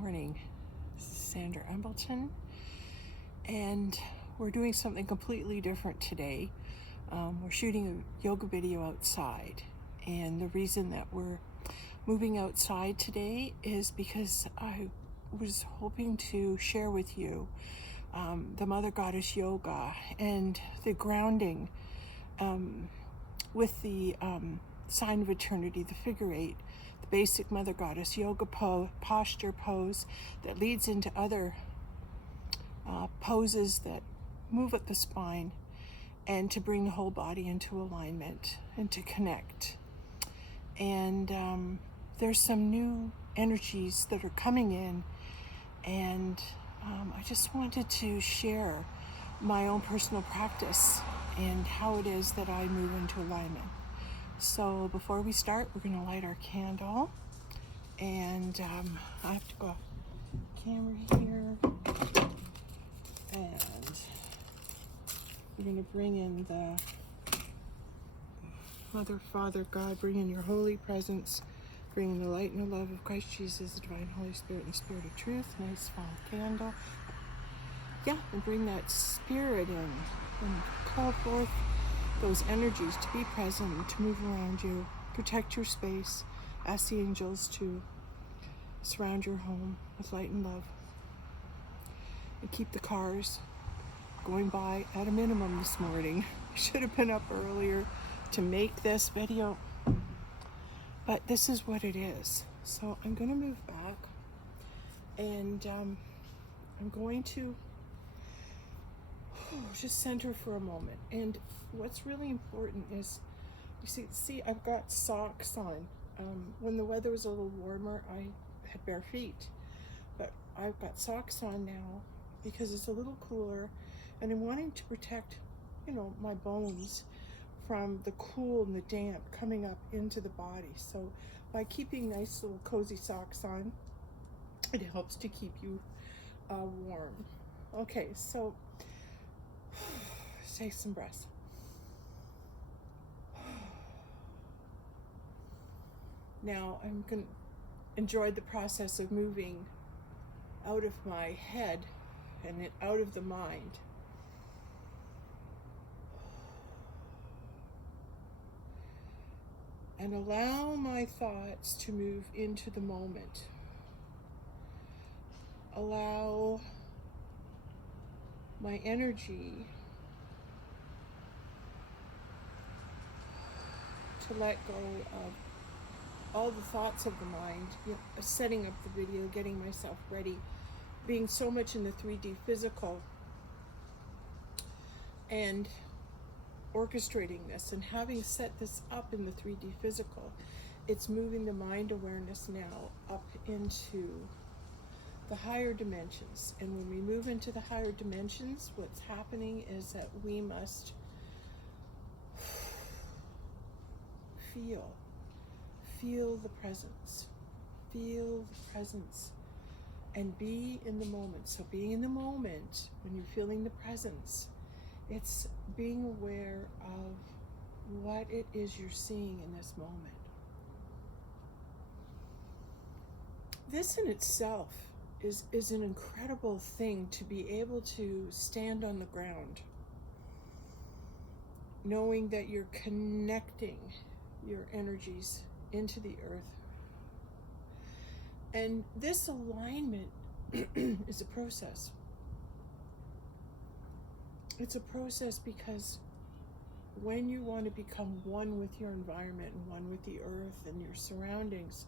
morning. This is Sandra Embleton, and we're doing something completely different today. We're shooting a yoga video outside, and the reason that we're moving outside today is because I was hoping to share with you the Mother Goddess Yoga and the grounding with the sign of eternity, the figure eight, the basic Mother Goddess Yoga posture pose that leads into other poses that move up the spine and to bring the whole body into alignment and to connect. And there's some new energies that are coming in, and I just wanted to share my own personal practice and how it is that I move into alignment. So before we start, we're going to light our candle, and I have to go off camera here, and we're going to bring in the Mother, Father, God, bring in your holy presence, bring in the light and the love of Christ Jesus, the divine Holy Spirit, and the Spirit of truth. Nice fall candle. Yeah, and bring that spirit in and call forth those energies to be present, to move around you, protect your space, ask the angels to surround your home with light and love, and keep the cars going by at a minimum this morning. I should have been up earlier to make this video, but this is what it is. So I'm going to move back, and I'm going to just center for a moment. And what's really important is, you see I've got socks on. When the weather was a little warmer, I had bare feet, but I've got socks on now because it's a little cooler, and I'm wanting to protect, my bones from the cool and the damp coming up into the body. So by keeping nice little cozy socks on, it helps to keep you warm. Okay, so take some breaths. Now I'm going to enjoy the process of moving out of my head and out of the mind. And allow my thoughts to move into the moment. Allow my energy to let go of all the thoughts of the mind, setting up the video, getting myself ready, being so much in the 3D physical, and orchestrating this, and having set this up in the 3D physical, it's moving the mind awareness now up into the higher dimensions. And when we move into the higher dimensions, what's happening is that we must feel the presence, and be in the moment. So being in the moment, when you're feeling the presence, it's being aware of what it is you're seeing in this moment. This in itself is an incredible thing, to be able to stand on the ground, knowing that you're connecting your energies into the earth. And this alignment is a process. It's a process because when you want to become one with your environment and one with the earth and your surroundings,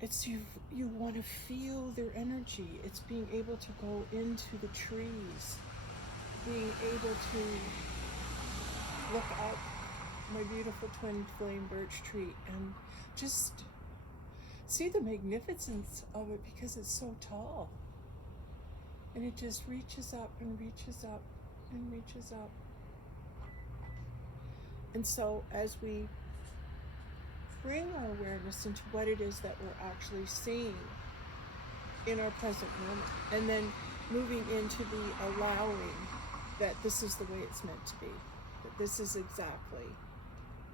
it's you want to feel their energy. It's being able to go into the trees, being able to look up my beautiful twin flame birch tree and just see the magnificence of it, because it's so tall. And it just reaches up and reaches up and reaches up. And so as we bring our awareness into what it is that we're actually seeing in our present moment, and then moving into the allowing that this is the way it's meant to be, that this is exactly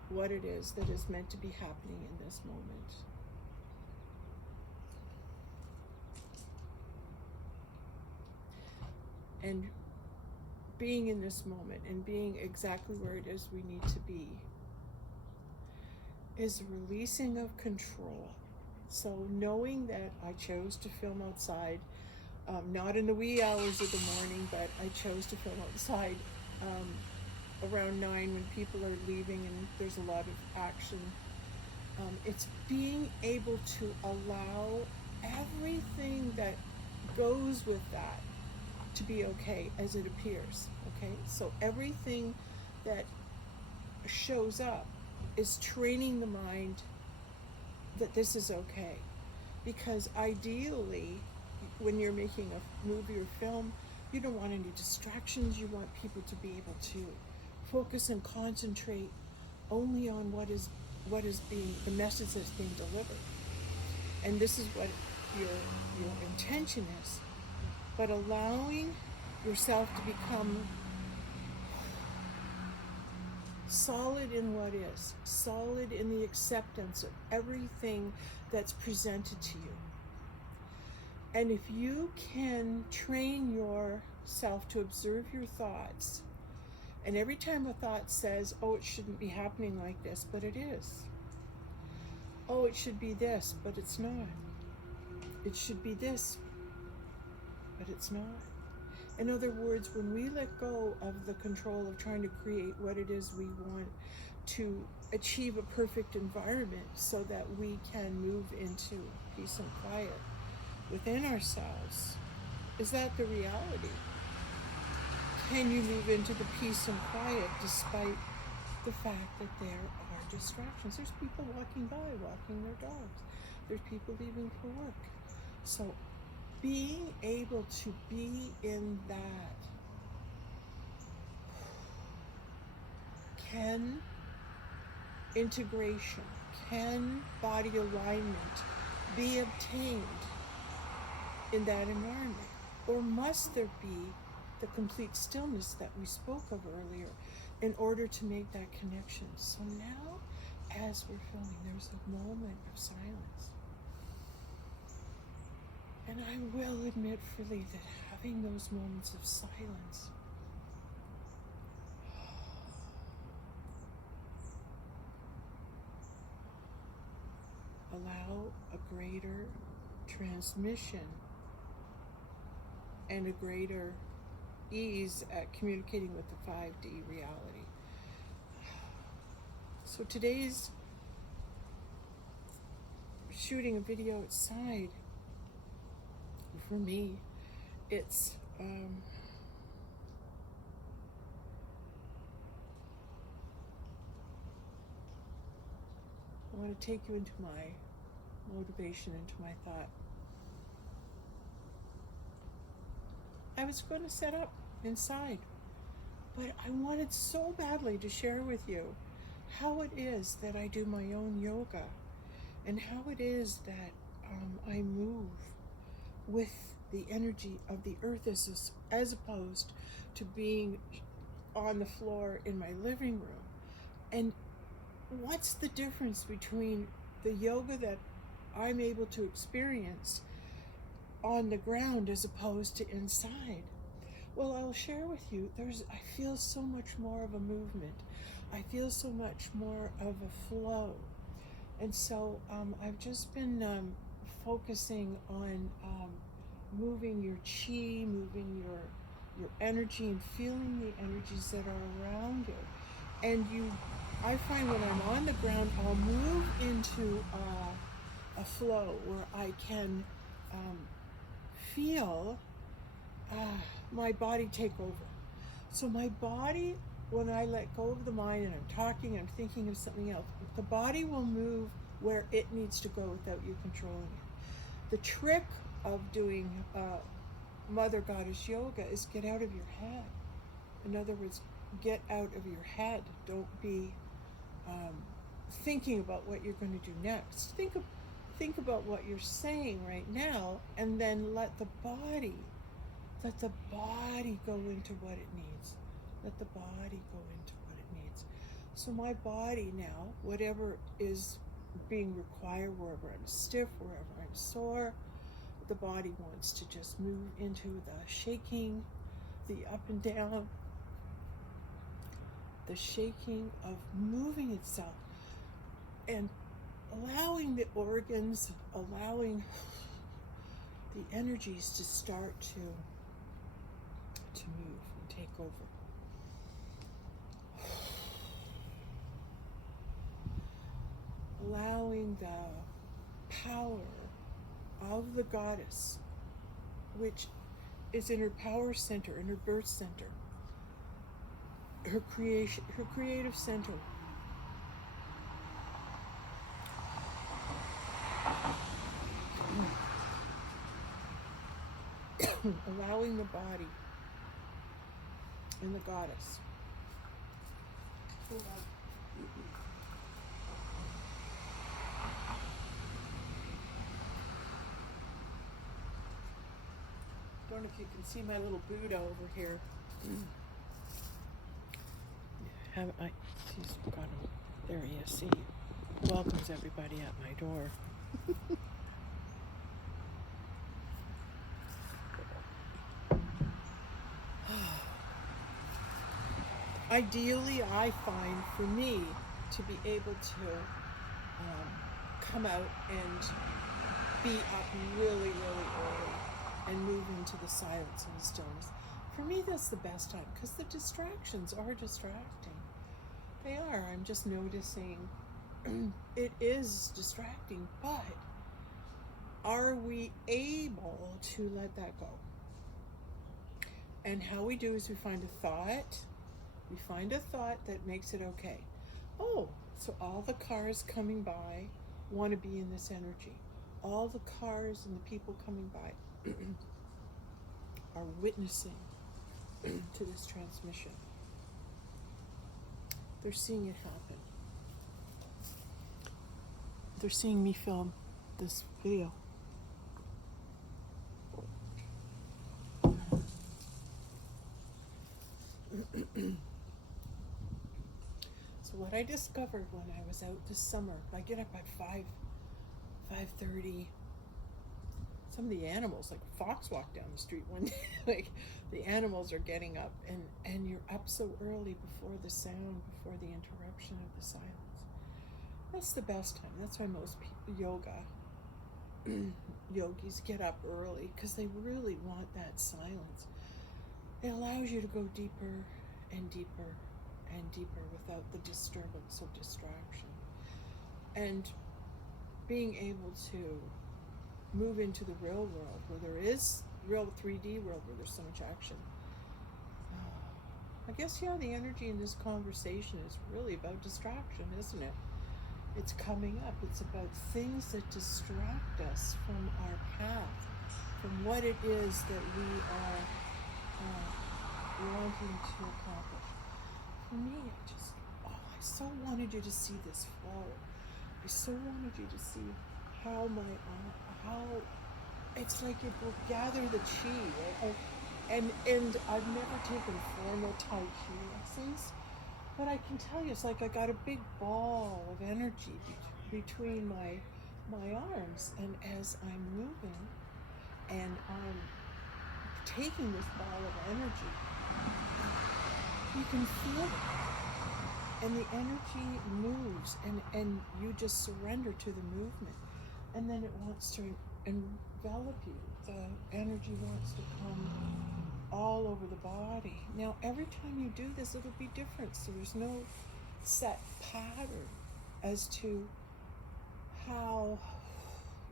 what it is that is meant to be happening in this moment. and being in this moment and being exactly where it is we need to be is releasing of control. So knowing that I chose to film outside, not in the wee hours of the morning, but I chose to film outside around 9 when people are leaving and there's a lot of action. It's being able to allow everything that goes with that to be okay as it appears. Okay, so everything that shows up is training the mind that this is okay. Because ideally, when you're making a movie or film, you don't want any distractions. You want people to be able to focus and concentrate only on what is being, the message that's being delivered. And this is what your intention is. But allowing yourself to become solid in what is, solid in the acceptance of everything that's presented to you. And if you can train yourself to observe your thoughts, and every time a thought says, oh, it shouldn't be happening like this, but it is. Oh, it should be this, but it's not. It should be this, but it's not. In other words, when we let go of the control of trying to create what it is we want to achieve a perfect environment so that we can move into peace and quiet within ourselves, is that the reality? Can you move into the peace and quiet despite the fact that there are distractions? There's people walking by, walking their dogs. There's people leaving for work. So being able to be in that can integration, can body alignment be obtained in that environment? Or must there be the complete stillness that we spoke of earlier in order to make that connection? So now, as we're filming, there's a moment of silence. And I will admit freely that having those moments of silence allow a greater transmission and a greater ease at communicating with the 5D reality. So today's shooting a video outside, for me, it's I want to take you into my motivation, into my thought. I was going to set up inside, but I wanted so badly to share with you how it is that I do my own yoga and how it is that I move with the energy of the earth as opposed to being on the floor in my living room. And what's the difference between the yoga that I'm able to experience on the ground as opposed to inside? Well, I'll share with you, I feel so much more of a movement. I feel so much more of a flow. And so I've just been focusing on moving your chi, moving your energy, and feeling the energies that are around you. And I find when I'm on the ground, I'll move into a flow where I can feel my body take over. So my body, when I let go of the mind and I'm talking, I'm thinking of something else, the body will move where it needs to go without you controlling it. The trick of doing Mother Goddess Yoga is get out of your head. In other words, get out of your head. Don't be thinking about what you're going to do next. Think about what you're saying right now, and then let the body go into what it needs. Let the body go into what it needs. So my body now, whatever is being required, wherever I'm stiff, wherever I'm sore, the body wants to just move into the shaking, the up and down, the shaking of moving itself, and allowing the organs, allowing the energies to start to move and take over. Allowing the power of the goddess, which is in her power center, in her birth center, her creation, her creative center. Allowing the body and the goddess. Hold on. Don't know if you can see my little Buddha over here. He's got him. There he is. See, he welcomes everybody at my door. Ideally, I find for me to be able to come out and be up really, really early and move into the silence and the stillness. For me, that's the best time, because the distractions are distracting. They are. I'm just noticing it is distracting, but are we able to let that go? And how we do is we find a thought. We find a thought that makes it okay. Oh, so all the cars coming by want to be in this energy. All the cars and the people coming by are witnessing to this transmission. They're seeing it happen. They're seeing me film this video. So what I discovered when I was out this summer, I get up at 5:30. Some of the animals, like a fox, walked down the street one day. Like the animals are getting up, and you're up so early before the sound, before the interruption of the silence. That's the best time. That's why most yogis get up early, because they really want that silence. It allows you to go deeper and deeper and deeper without the disturbance of distraction. And being able to move into the real world, where there is real 3D world, where there's so much action. I guess, yeah, the energy in this conversation is really about distraction, isn't it? It's coming up. It's about things that distract us from our path, from what it is that we are wanting to accomplish. For me, I so wanted you to see this flow. I so wanted you to see how it's like it will gather the chi. And I've never taken formal Tai Chi lessons, but I can tell you, it's like I got a big ball of energy between my arms, and as I'm moving and I'm taking this ball of energy, you can feel it, and the energy moves, and you just surrender to the movement, and then it wants to envelop you. The energy wants to come all over the body. Now, every time you do this, it'll be different, so there's no set pattern as to how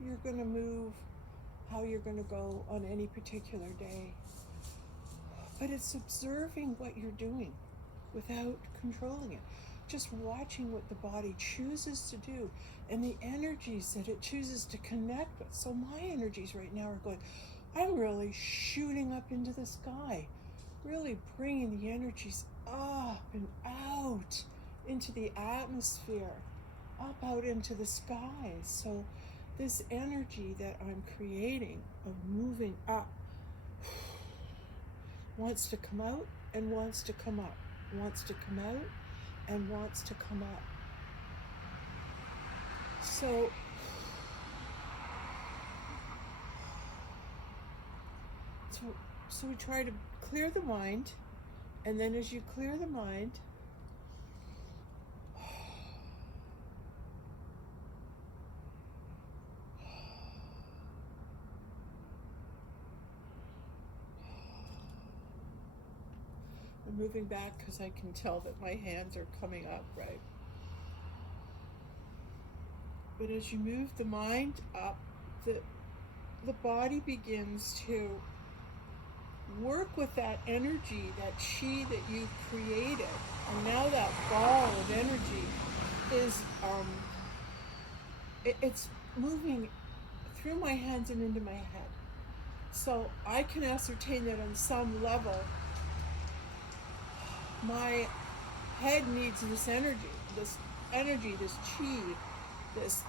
you're going to move, how you're going to go on any particular day. But it's observing what you're doing without controlling it. Just watching what the body chooses to do and the energies that it chooses to connect with. So my energies right now are going, I'm really shooting up into the sky, really bringing the energies up and out into the atmosphere, up out into the sky. So this energy that I'm creating of moving up wants to come out and wants to come up, wants to come out and wants to come up. So we try to clear the mind, and then as you clear the mind, I'm moving back because I can tell that my hands are coming up, right? But as you move the mind up, the body begins to work with that energy, that chi that you've created. And now that ball of energy is, it's moving through my hands and into my head. So I can ascertain that on some level, my head needs this energy, this chi, this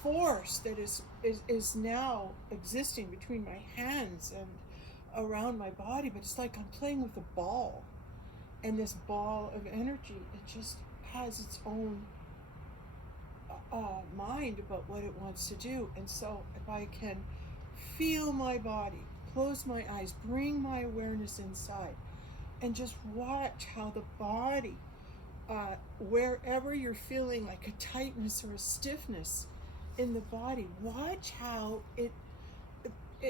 force that is now existing between my hands and around my body. But it's like I'm playing with a ball, and this ball of energy, it just has its own mind about what it wants to do. And so if I can feel my body, close my eyes, bring my awareness inside, and just watch how the body, wherever you're feeling like a tightness or a stiffness in the body, watch how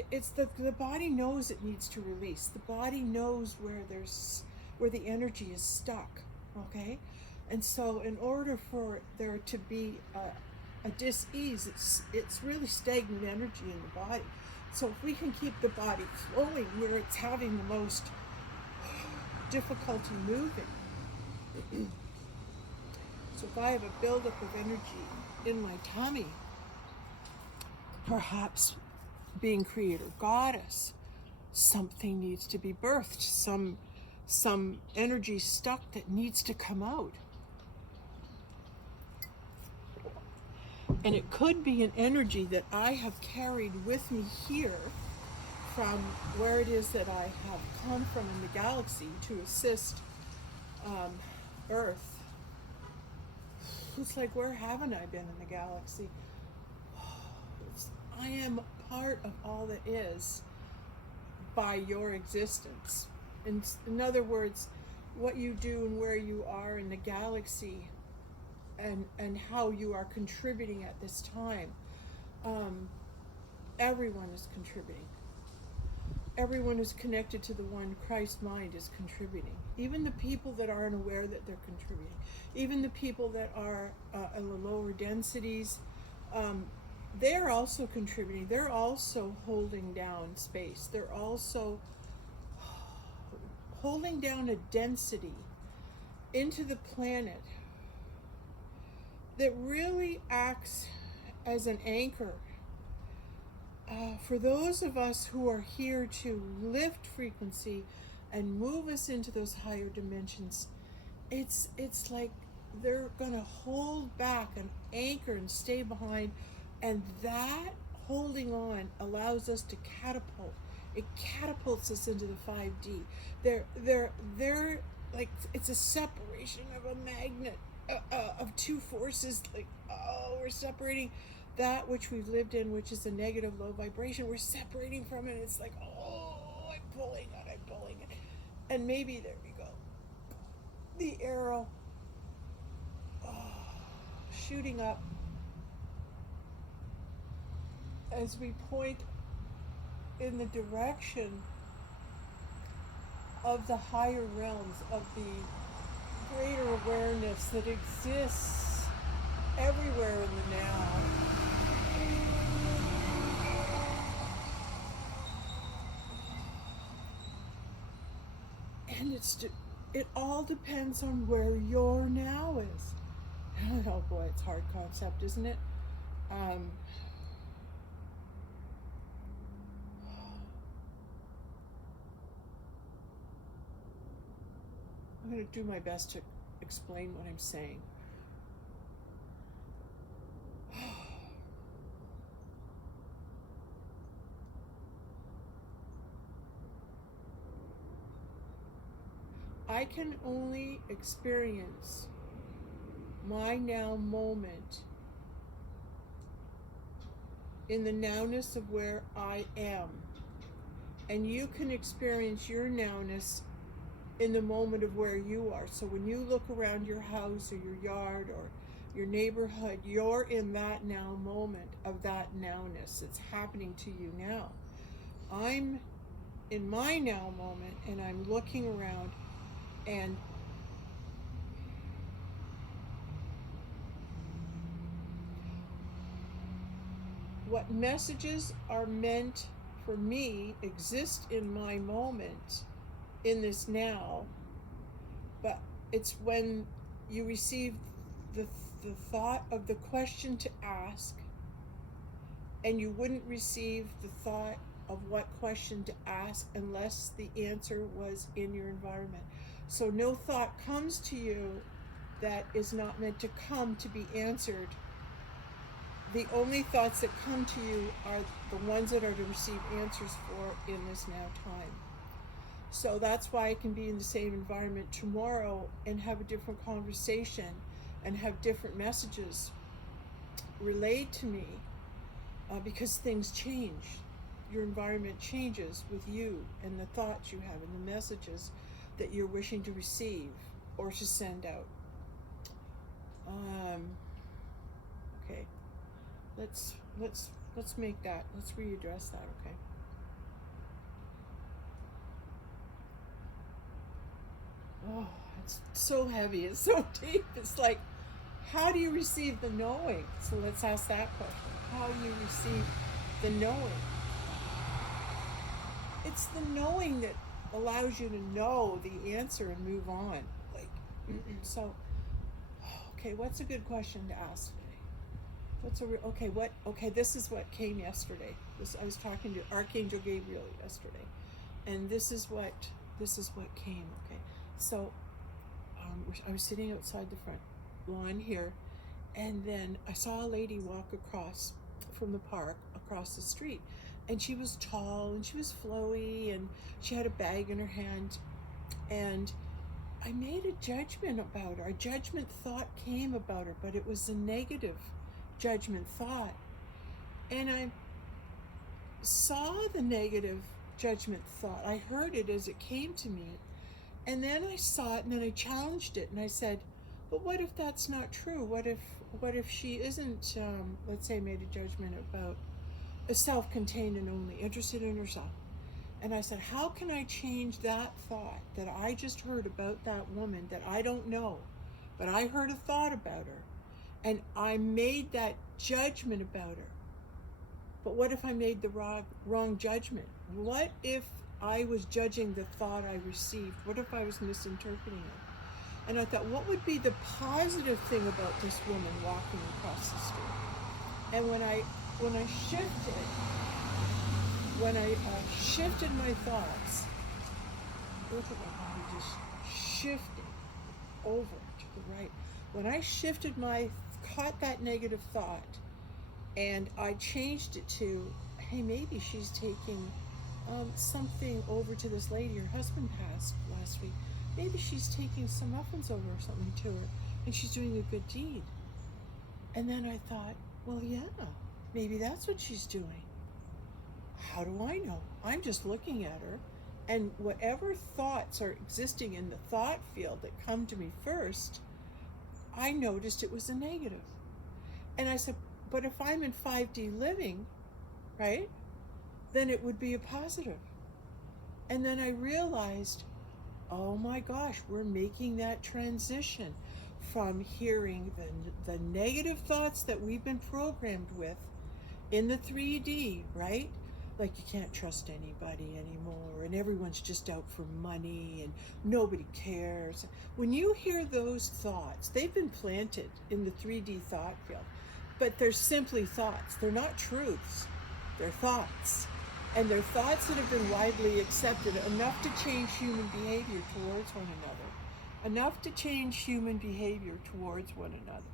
it's the body knows it needs to release. The body knows where the energy is stuck, okay? And so in order for there to be a dis-ease, it's really stagnant energy in the body. So if we can keep the body flowing where it's having the most difficulty moving. So if I have a buildup of energy in my tummy, perhaps being creator goddess, something needs to be birthed, some energy stuck that needs to come out. And it could be an energy that I have carried with me here from where it is that I have come from in the galaxy to assist Earth. It's like, where haven't I been in the galaxy? I am part of all that is by your existence. In other words, what you do and where you are in the galaxy and how you are contributing at this time, everyone is contributing. Everyone who's connected to the one Christ mind is contributing. Even the people that aren't aware that they're contributing. Even the people that are in the lower densities, they're also contributing. They're also holding down space. They're also holding down a density into the planet that really acts as an anchor for those of us who are here to lift frequency and move us into those higher dimensions. It's like they're gonna hold back and anchor and stay behind, and that holding on allows us to catapult. It catapults us into the 5D. They're like, it's a separation of a magnet of two forces. Like, oh, we're separating that which we've lived in, which is a negative low vibration. We're separating from it. It's like, oh, I'm pulling it. And maybe, there we go. The arrow shooting up as we point in the direction of the higher realms, of the greater awareness that exists everywhere in the now. And it all depends on where your now is. Oh boy, it's a hard concept, isn't it? I'm going to do my best to explain what I'm saying. I can only experience my now moment in the nowness of where I am. and you can experience your nowness in the moment of where you are. So when you look around your house or your yard or your neighborhood, you're in that now moment of that nowness. It's happening to you now. I'm in my now moment, and I'm looking around, and what messages are meant for me exist in my moment, in this now. But it's when you receive the thought of the question to ask, and you wouldn't receive the thought of what question to ask unless the answer was in your environment. So no thought comes to you that is not meant to come to be answered. The only thoughts that come to you are the ones that are to receive answers for in this now time. So that's why I can be in the same environment tomorrow and have a different conversation and have different messages relayed to me, because things change. Your environment changes with you and the thoughts you have and the messages that you're wishing to receive or to send out. Okay, let's make that. Let's readdress that. Okay. Oh, it's so heavy. It's so deep. It's like, how do you receive the knowing? So let's ask that question. How do you receive the knowing? It's the knowing that allows you to know the answer and move on. Like, so, okay, what's a good question to ask today? Okay, this is what came yesterday. I was talking to Archangel Gabriel yesterday, and this is what came. Okay, so I was sitting outside the front lawn here, and then I saw a lady walk across from the park across the street, and she was tall and she was flowy and she had a bag in her hand, and I made a judgment about her. A judgment thought came about her, but it was a negative judgment thought, and I saw the negative judgment thought. I heard it as it came to me, and then I saw it, and then I challenged it, and I said, but what if that's not true? What if she isn't, let's say, made a judgment about a self-contained and only interested in herself? And I said, how can I change that thought that I just heard about that woman that I don't know, but I heard a thought about her, and I made that judgment about her? But what if I made the wrong judgment? What if I was judging the thought I received? What if I was misinterpreting it? And I thought, what would be the positive thing about this woman walking across the street? And when I shifted my thoughts, look at my body just shifting over to the right. When I caught that negative thought, and I changed it to, hey, maybe she's taking something over to this lady. Her husband passed last week. Maybe she's taking some muffins over or something to her, and she's doing a good deed. And then I thought, well, yeah, maybe that's what she's doing. How do I know? I'm just looking at her, and whatever thoughts are existing in the thought field that come to me first, I noticed it was a negative. And I said, but if I'm in 5D living, right, then it would be a positive. And then I realized, oh my gosh, we're making that transition from hearing the negative thoughts that we've been programmed with in the 3D, right? Like, you can't trust anybody anymore, and everyone's just out for money, and nobody cares. When you hear those thoughts, they've been planted in the 3D thought field, but they're simply thoughts. They're not truths. They're thoughts. And they're thoughts that have been widely accepted, enough to change human behavior towards one another. Enough to change human behavior towards one another.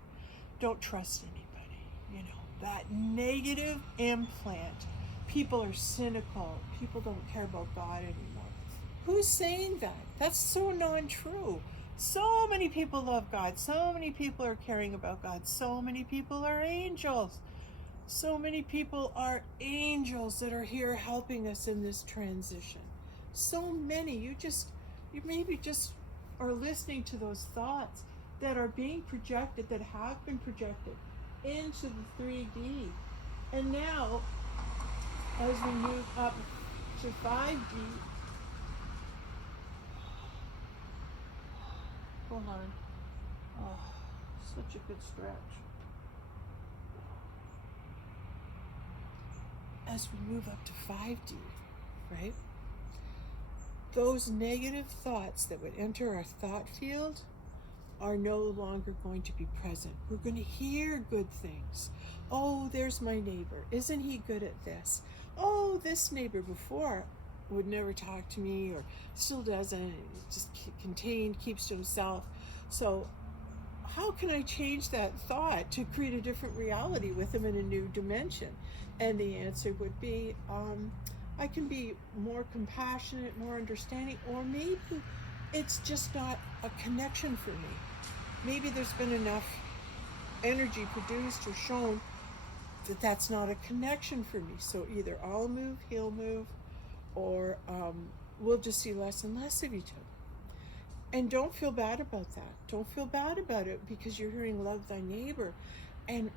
Don't trust anybody. You know, that negative implant. People are cynical. People don't care about God anymore. Who's saying that? That's so non-true. So many people love God. So many people are caring about God. So many people are angels. So many people are angels that are here helping us in this transition. So many. You maybe just are listening to those thoughts that are being projected, that have been projected into the 3D. And now, as we move up to 5D, hold on. Oh, such a good stretch. As we move up to 5D, right? Those negative thoughts that would enter our thought field are no longer going to be present. We're going to hear good things. Oh, there's my neighbor. Isn't he good at this? Oh, this neighbor before would never talk to me, or still doesn't, just contained, keeps to himself. So how can I change that thought to create a different reality with him in a new dimension? And the answer would be, I can be more compassionate, more understanding, or maybe it's just not a connection for me. Maybe there's been enough energy produced or shown that that's not a connection for me. So either I'll move, he'll move, or we'll just see less and less of each other. And don't feel bad about that. Don't feel bad about it because you're hearing love thy neighbor. And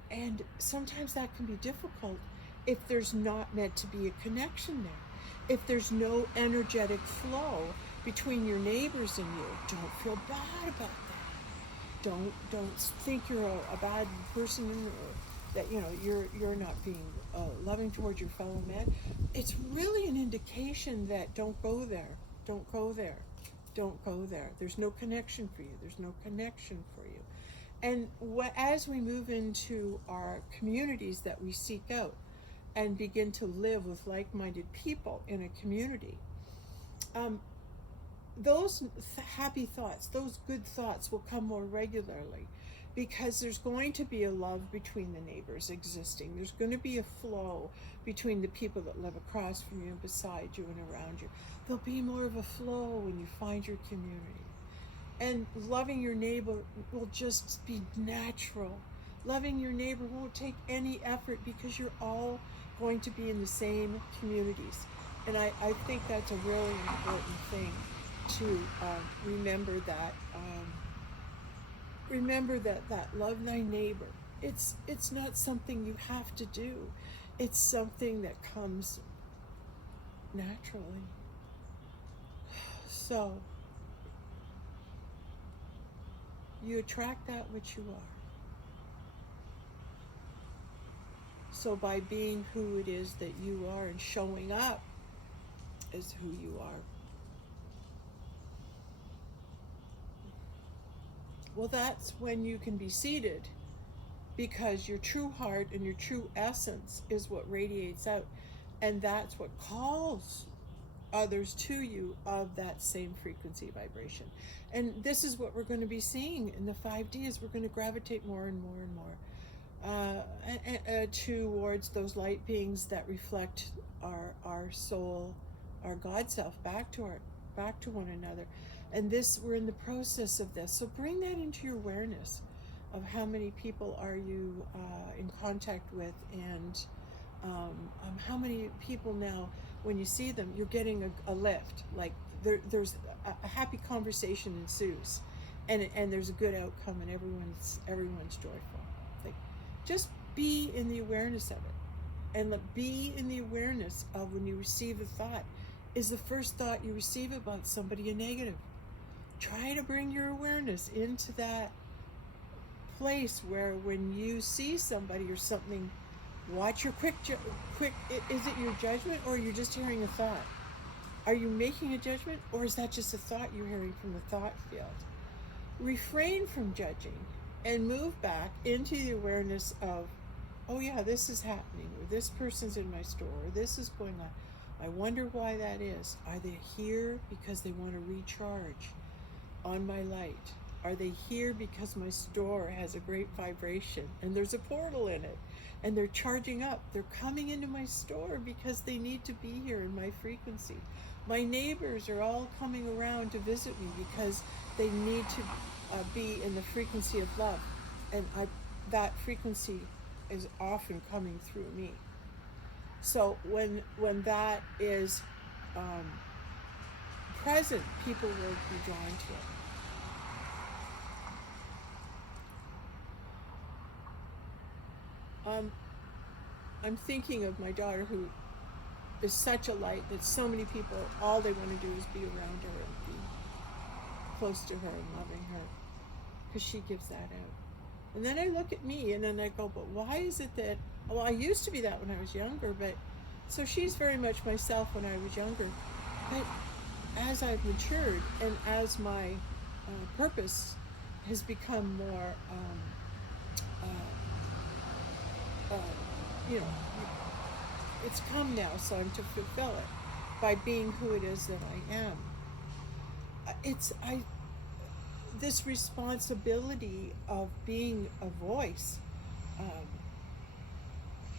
sometimes that can be difficult if there's not meant to be a connection there. If there's no energetic flow between your neighbors and you, don't feel bad about that. Don't think you're a bad person, or that you're not being loving towards your fellow man. It's really an indication that don't go there. Don't go there. Don't go there. There's no connection for you. There's no connection for you. And as we move into our communities that we seek out and begin to live with like-minded people in a community, those happy thoughts, those good thoughts will come more regularly, because there's going to be a love between the neighbors existing. There's going to be a flow between the people that live across from you and beside you and around you. There'll be more of a flow when you find your community. And loving your neighbor will just be natural. Loving your neighbor won't take any effort because you're all going to be in the same communities. And I think that's a really important thing to remember that. Remember that love thy neighbor. It's not something you have to do. It's something that comes naturally. So you attract that which you are. So by being who it is that you are and showing up as who you are, well, that's when you can be seated, because your true heart and your true essence is what radiates out, and that's what calls others to you of that same frequency vibration. And this is what we're going to be seeing in the 5D, is we're going to gravitate more and more and more towards those light beings that reflect our soul, our God self, back to one another. And we're in the process of this. So bring that into your awareness of how many people are you in contact with, and how many people now, when you see them, you're getting a lift. Like there's a happy conversation ensues, and there's a good outcome, and everyone's joyful. Like, just be in the awareness of it, and be in the awareness of when you receive a thought. Is the first thought you receive about somebody a negative? Try to bring your awareness into that place where when you see somebody or something, watch your quick, is it your judgment, or you're just hearing a thought? Are you making a judgment, or is that just a thought you're hearing from the thought field? Refrain from judging and move back into the awareness of, oh yeah, this is happening, or this person's in my store, or this is going on. I wonder why that is. Are they here because they want to recharge on my light? Are they here because my store has a great vibration and there's a portal in it and they're charging up? They're coming into my store because they need to be here in my frequency. My neighbors are all coming around to visit me because they need to be in the frequency of love. And that frequency is often coming through me. So when that is present, people will be drawn to it. I'm thinking of my daughter, who is such a light that so many people, all they want to do is be around her and be close to her and loving her, because she gives that out. And then I look at me and then I go, but why is it that, well, I used to be that when I was younger, but so she's very much myself when I was younger. But as I've matured and as my purpose has become more, you know, it's come now, so I'm to fulfill it by being who it is that I am. This responsibility of being a voice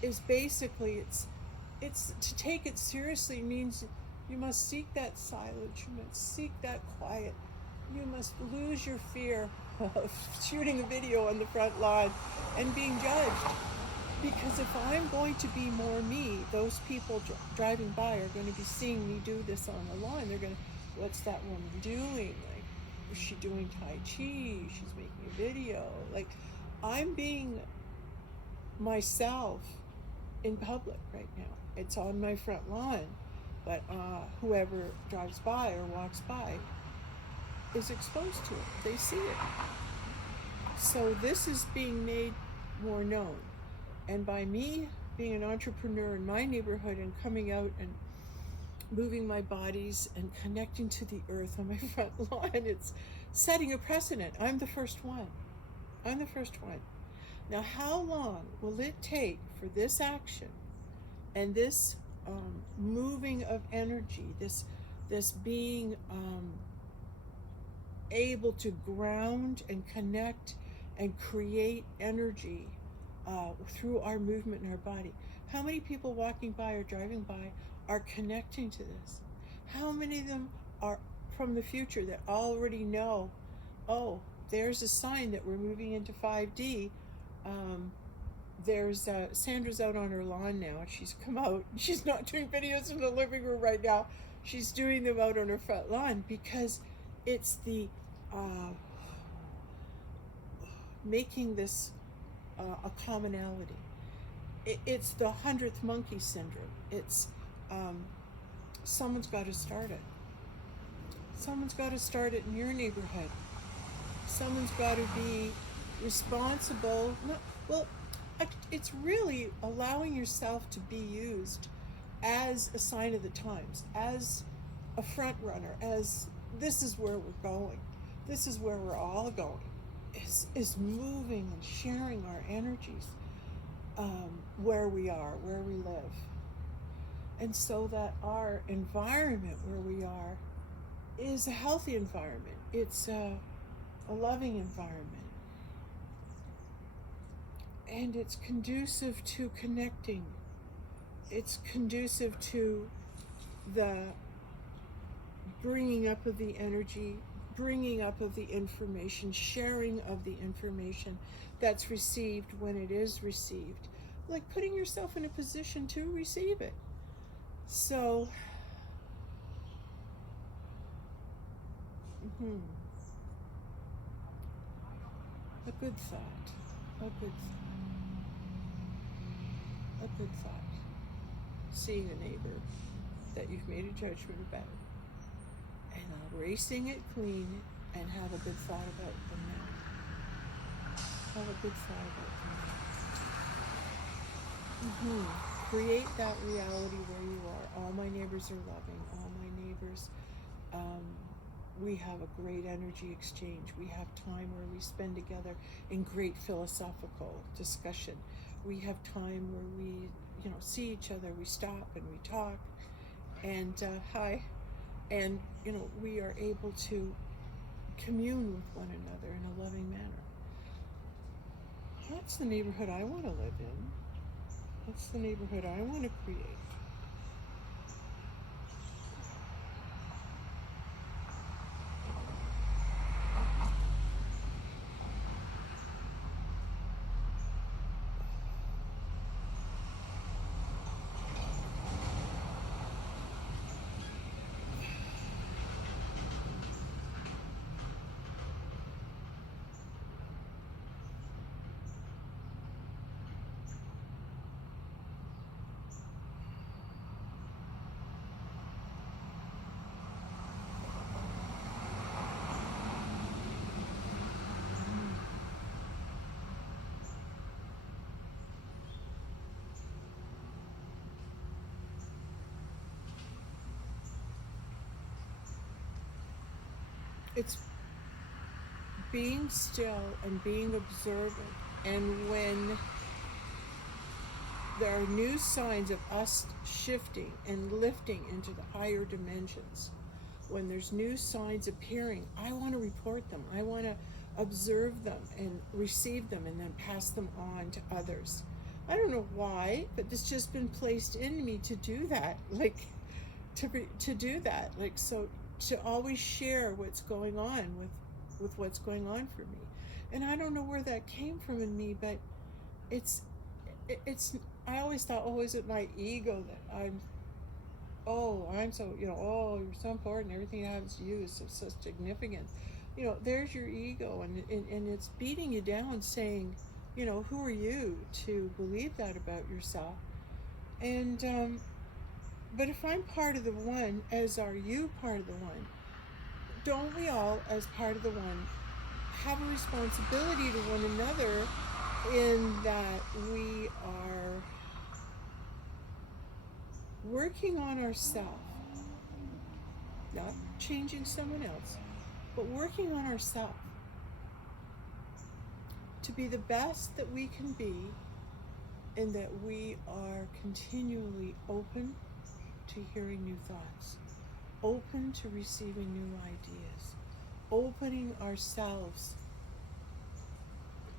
is basically, it's to take it seriously means you must seek that silence, you must seek that quiet, you must lose your fear of shooting a video on the front lawn and being judged. Because if I'm going to be more me, those people driving by are going to be seeing me do this on the lawn. They're going to, what's that woman doing? Like, is she doing Tai Chi? She's making a video. Like, I'm being myself in public right now. It's on my front lawn, but whoever drives by or walks by is exposed to it. They see it. So this is being made more known. And by me being an entrepreneur in my neighborhood and coming out and moving my bodies and connecting to the earth on my front lawn, it's setting a precedent. I'm the first one. I'm the first one. Now, how long will it take for this action and this moving of energy, this being able to ground and connect and create energy through our movement in our body? How many people walking by or driving by are connecting to this? How many of them are from the future that already know, oh, there's a sign that we're moving into 5D. There's Sandra's out on her lawn now. She's come out. She's not doing videos in the living room right now. She's doing them out on her front lawn, because it's the making this a commonality. It's the 100th monkey syndrome. It's someone's got to start it. Someone's got to start it in your neighborhood. Someone's got to be responsible. It's really allowing yourself to be used as a sign of the times, as a front runner, as this is where we're going. This is where we're all going. Is moving and sharing our energies where we are, where we live. And so that our environment where we are is a healthy environment. It's a loving environment. And it's conducive to connecting. It's conducive to the bringing up of the energy, bringing up of the information, sharing of the information that's received when it is received, like putting yourself in a position to receive it. So, a good thought, a good thought. Seeing a neighbor that you've made a judgment about, and erasing it clean, and have a good thought about them now. Have a good thought about them now. Create that reality where you are. All my neighbors are loving. All my neighbors, we have a great energy exchange. We have time where we spend together in great philosophical discussion. We have time where we, see each other. We stop and we talk. And hi. And, we are able to commune with one another in a loving manner. That's the neighborhood I want to live in. That's the neighborhood I want to create. it's being still and being observant. And when there are new signs of us shifting and lifting into the higher dimensions, when there's new signs appearing, I want to report them. I want to observe them and receive them and then pass them on to others. I don't know why, but it's just been placed in me to do that. Like, to do that. Like, so to always share what's going on with what's going on for me. And I don't know where that came from in me, but it's I always thought, oh, is it my ego that I'm so, oh, you're so important, everything happens to you is of such significance. There's your ego, and it's beating you down, saying, who are you to believe that about yourself? And but if I'm part of the one, as are you part of the one, don't we all, as part of the one, have a responsibility to one another, in that we are working on ourselves, not changing someone else, but working on ourselves to be the best that we can be, and that we are continually open to hearing new thoughts, open to receiving new ideas, opening ourselves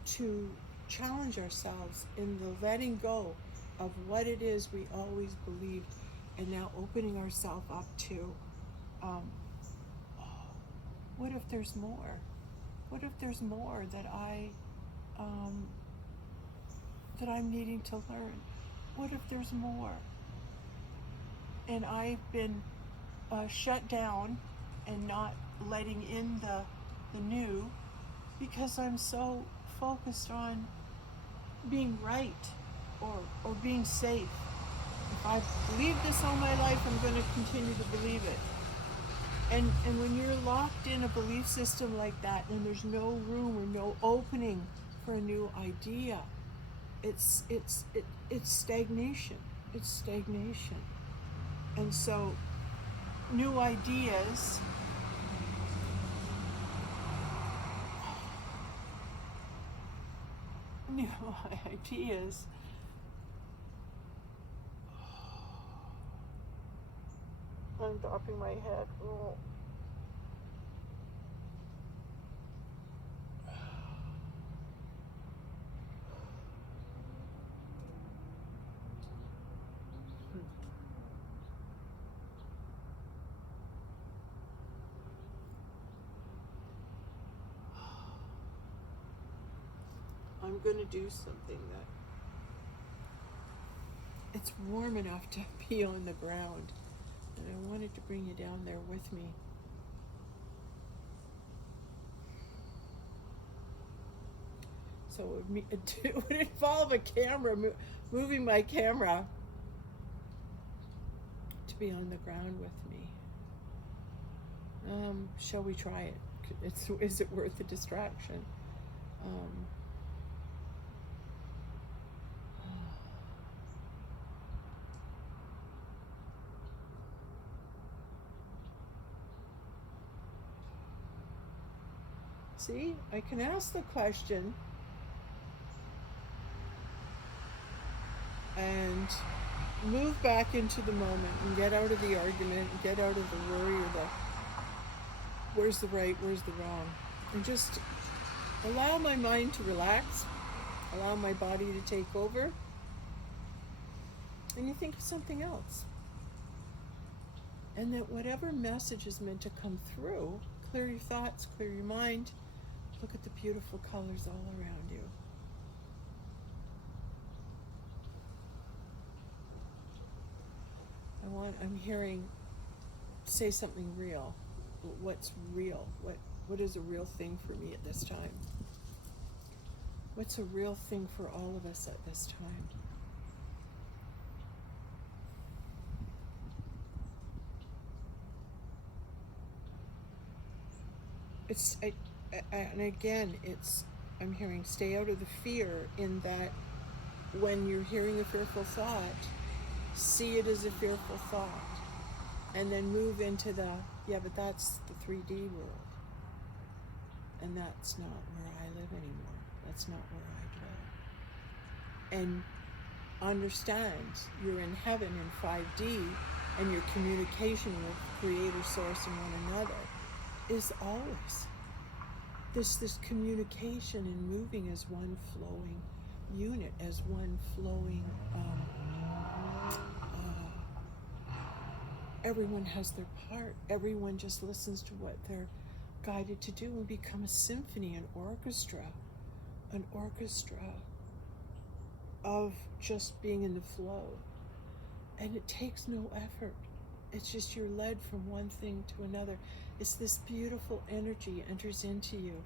to challenge ourselves in the letting go of what it is we always believed, and now opening ourselves up to, what if there's more? What if there's more that I'm needing to learn? What if there's more? And I've been shut down and not letting in the new, because I'm so focused on being right or being safe. If I've believed this all my life, I'm going to continue to believe it. And when you're locked in a belief system like that, and there's no room or no opening for a new idea, it's stagnation. It's stagnation. And so new ideas I'm dropping my head. Oh. I'm going to do something that it's warm enough to be on the ground, and I wanted to bring you down there with me. So it would involve a camera, moving my camera to be on the ground with me. Shall we try it? Is it worth the distraction? See, I can ask the question and move back into the moment and get out of the argument and get out of the worry or the where's the right, where's the wrong, and just allow my mind to relax, allow my body to take over, and you think of something else. And that whatever message is meant to come through, clear your thoughts, clear your mind, look at the beautiful colors all around you. I'm hearing, say something real. What's real? What is a real thing for me at this time? What's a real thing for all of us at this time? And again, I'm hearing stay out of the fear, in that when you're hearing a fearful thought, see it as a fearful thought, and then move into but that's the 3D world. and that's not where I live anymore. That's not where I dwell. And understand you're in heaven in 5D, and your communication with Creator, Source, and one another is always this communication and moving as one flowing unit, as one flowing. Everyone has their part. Everyone just listens to what they're guided to do and become a symphony, an orchestra of just being in the flow. And it takes no effort. It's just you're led from one thing to another. It's this beautiful energy enters into you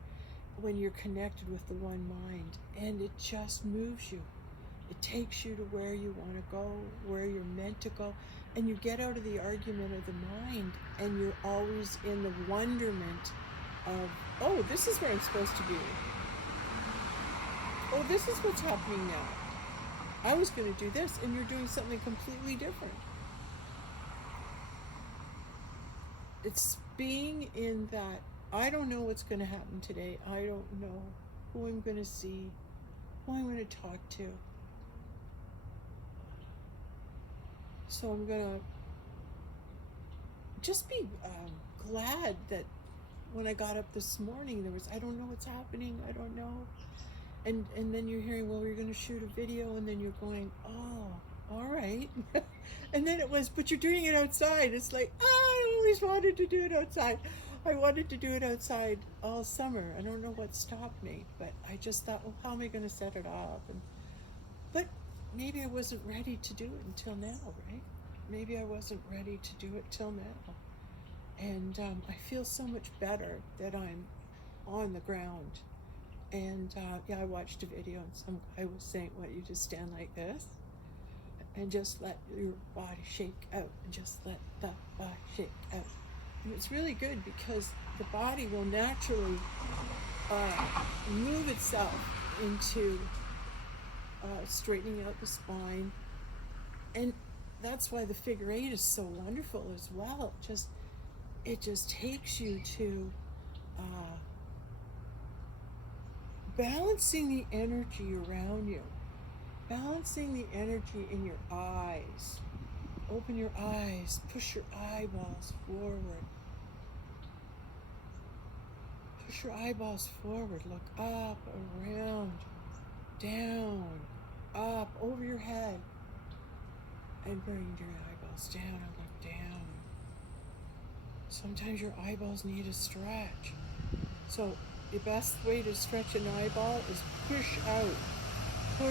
when you're connected with the one mind, and it just moves you. It takes you to where you want to go, where you're meant to go, and you get out of the argument of the mind, and you're always in the wonderment of, oh, this is where I'm supposed to be. Oh, this is what's happening now. I was going to do this, and you're doing something completely different. It's being in that, I don't know what's going to happen today. I don't know who I'm going to see, who I'm going to talk to. So I'm going to just be glad that when I got up this morning, there was, I don't know what's happening, I don't know. And then you're hearing, well, you're going to shoot a video, and then you're going, oh, all right. And then it was, but you're doing it outside. It's like, I always wanted to do it outside. I wanted to do it outside all summer. I don't know what stopped me, but I just thought, well, how am I going to set it up? But maybe I wasn't ready to do it until now, right? Maybe I wasn't ready to do it till now. And I feel so much better that I'm on the ground. And I watched a video, and some guy was saying, well, you just stand like this and just let your body shake out, and just let the body shake out. And it's really good because the body will naturally move itself into straightening out the spine. And that's why the figure eight is so wonderful as well. It just takes you to balancing the energy around you, balancing the energy in your eyes. Open your eyes, push your eyeballs forward. Push your eyeballs forward, look up, around, down, up, over your head, and bring your eyeballs down and look down. Sometimes your eyeballs need a stretch. So the best way to stretch an eyeball is push out your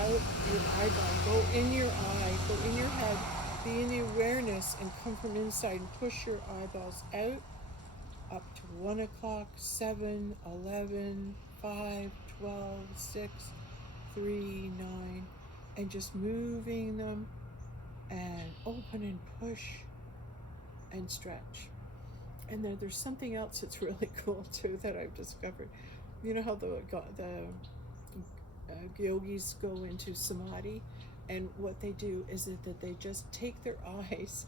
eyeball. Go in your eye, go in your head, be in the awareness, and come from inside and push your eyeballs out, up to 1 o'clock, 7, 11, 5, 12, 6, 3, 9, and just moving them, and open and push and stretch. And then there's something else that's really cool too that I've discovered. You know how the yogis go into samadhi, and what they do is that they just take their eyes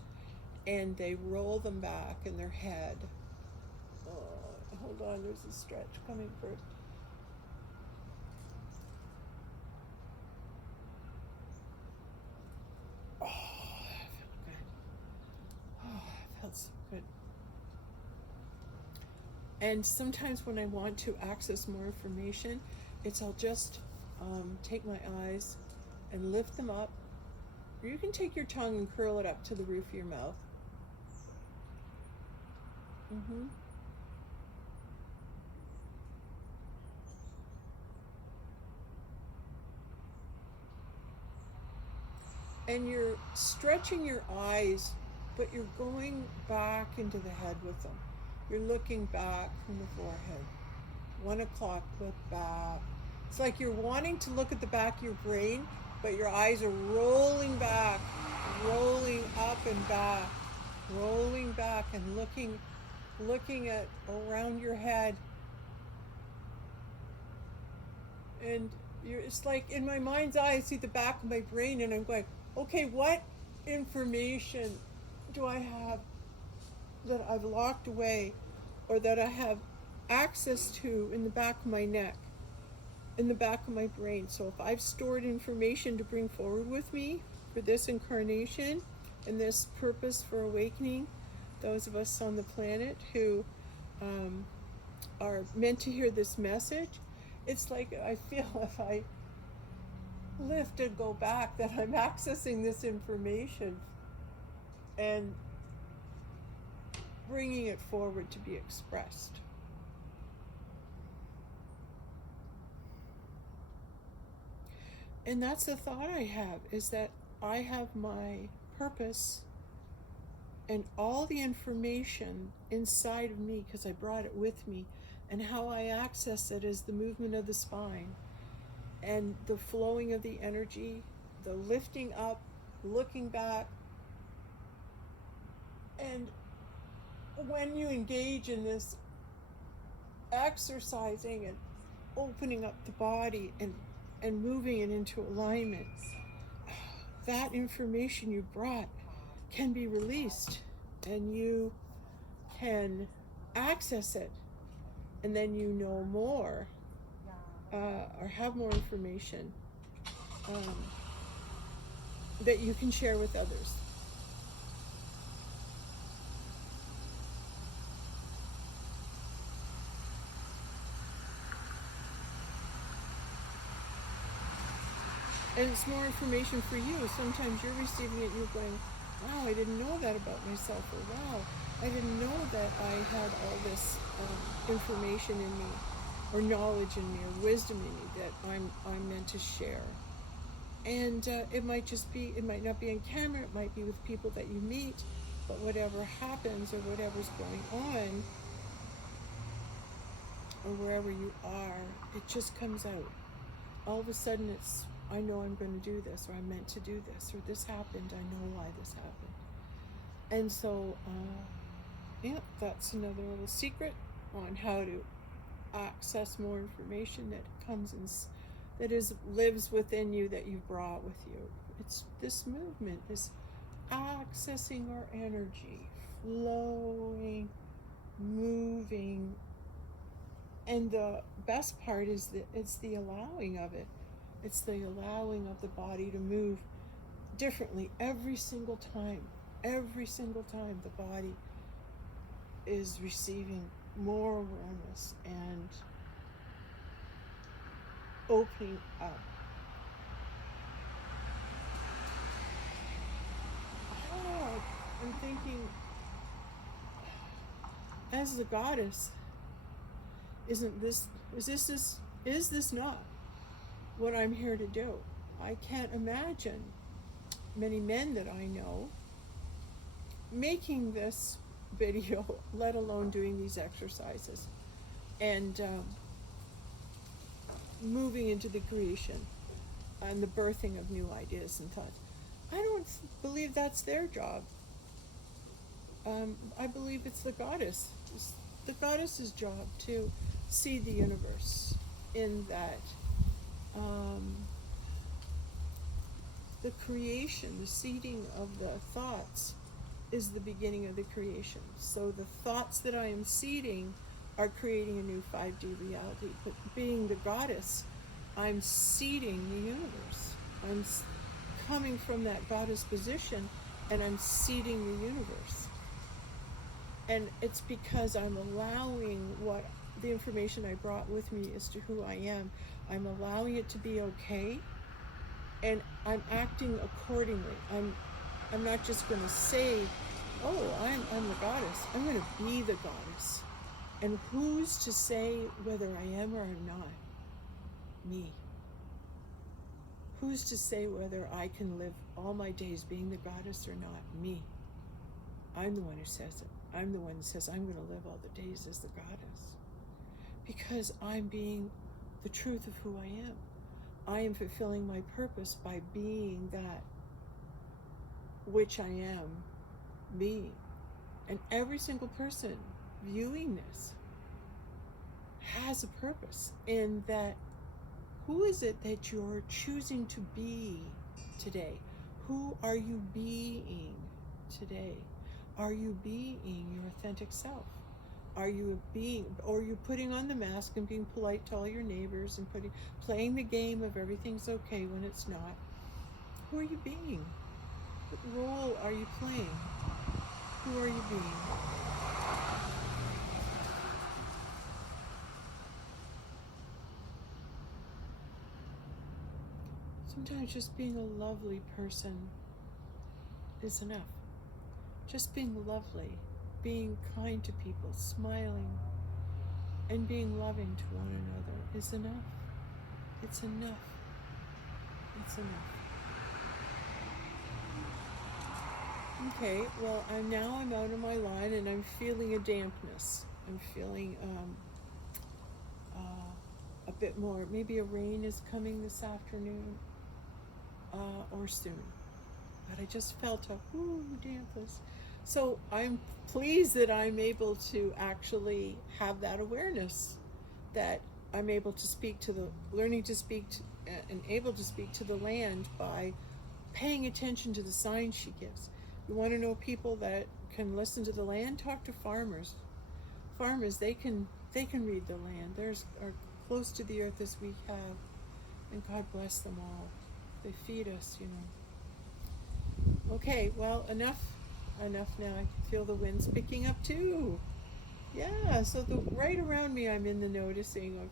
and they roll them back in their head. Hold on, there's a stretch coming first. Oh, that felt good. Oh, that felt so good. And sometimes when I want to access more information, I'll just take my eyes and lift them up. Or you can take your tongue and curl it up to the roof of your mouth. And you're stretching your eyes, but you're going back into the head with them. You're looking back from the forehead. 1 o'clock, look back. It's like you're wanting to look at the back of your brain, but your eyes are rolling back, rolling up and back, rolling back, and looking at around your head. And it's like in my mind's eye, I see the back of my brain, and I'm going, okay, what information do I have that I've locked away, or that I have access to in the back of my neck, in the back of my brain. So if I've stored information to bring forward with me for this incarnation and this purpose for awakening, those of us on the planet who are meant to hear this message, it's like I feel if I lift and go back that I'm accessing this information and bringing it forward to be expressed. And that's the thought I have, is that I have my purpose and all the information inside of me because I brought it with me, and how I access it is the movement of the spine and the flowing of the energy, the lifting up, looking back. And when you engage in this exercising and opening up the body and moving it into alignment, that information you brought can be released and you can access it, and then you know more or have more information that you can share with others. And it's more information for you. Sometimes you're receiving it and you're going, wow, I didn't know that about myself, or wow, I didn't know that I had all this information in me, or knowledge in me, or wisdom in me that I'm meant to share. And it might not be on camera, it might be with people that you meet, but whatever happens or whatever's going on, or wherever you are, it just comes out. All of a sudden it's, I know I'm going to do this, or I'm meant to do this, or this happened, I know why this happened. And so, that's another little secret on how to access more information that comes in, lives within you, that you brought with you. It's this movement, this accessing our energy, flowing, moving. And the best part is that it's the allowing of it. It's the allowing of the body to move differently every single time. Every single time the body is receiving more awareness and opening up. I don't know, I'm thinking, as the goddess, is this not what I'm here to do? I can't imagine many men that I know making this video, let alone doing these exercises and moving into the creation and the birthing of new ideas and thoughts. I don't believe that's their job. I believe it's the goddess. It's the goddess's job to see the universe in that the creation, the seeding of the thoughts is the beginning of the creation. So the thoughts that I am seeding are creating a new 5D reality. But being the goddess, I'm seeding the universe. I'm coming from that goddess position and I'm seeding the universe. And it's because I'm allowing what the information I brought with me as to who I am. I'm allowing it to be okay, and I'm acting accordingly. I'm not just going to say, oh, I'm the goddess. I'm going to be the goddess. And who's to say whether I am or I'm not? Me. Who's to say whether I can live all my days being the goddess or not? Me. I'm the one who says it. I'm the one who says I'm going to live all the days as the goddess. Because I'm being the truth of who I am. I am fulfilling my purpose by being that which I am being. And every single person viewing this has a purpose in that. Who is it that you're choosing to be today? Who are you being today? Are you being your authentic self? Are you or you're putting on the mask and being polite to all your neighbors and playing the game of everything's okay when it's not? Who are you being? What role are you playing? Who are you being? Sometimes just being a lovely person is enough. Just being lovely, being kind to people, smiling, and being loving to one another is enough. It's enough. It's enough. Okay, well, I'm out of my line and I'm feeling a dampness. I'm feeling a bit more. Maybe a rain is coming this afternoon or soon. But I just felt a dampness. So I'm pleased that I'm able to actually have that awareness, that I'm able to speak to learning to speak to, and able to speak to the land by paying attention to the signs she gives. You want to know people that can listen to the land? Talk to farmers. Farmers, they can read the land. Are close to the earth as we have, and God bless them all. They feed us, Okay, well, enough now. I can feel the winds picking up too. Yeah, so right around me I'm in the noticing of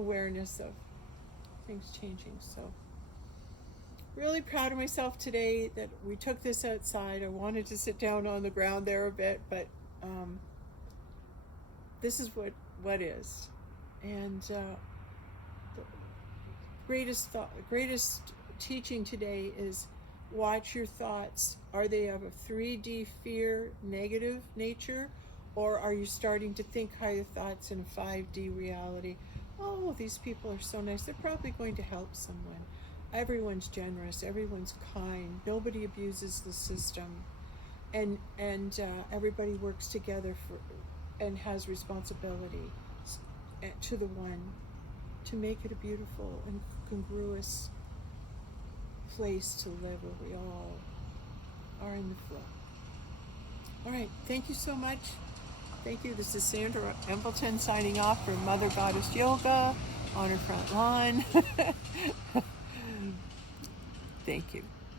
awareness of things changing. So really proud of myself today that we took this outside. I wanted to sit down on the ground there a bit, but this is what is. And the greatest teaching today is watch your thoughts. Are they of a 3D fear, negative nature, or are you starting to think higher thoughts in a 5D reality? Oh, these people are so nice. They're probably going to help someone. Everyone's generous. Everyone's kind. Nobody abuses the system, and everybody works together and has responsibility to the one to make it a beautiful and congruous place to live where we all are in the flow. All right, thank you so much. Thank you. This is Sandra Embleton signing off from Mother Goddess Yoga on her front lawn. Thank you.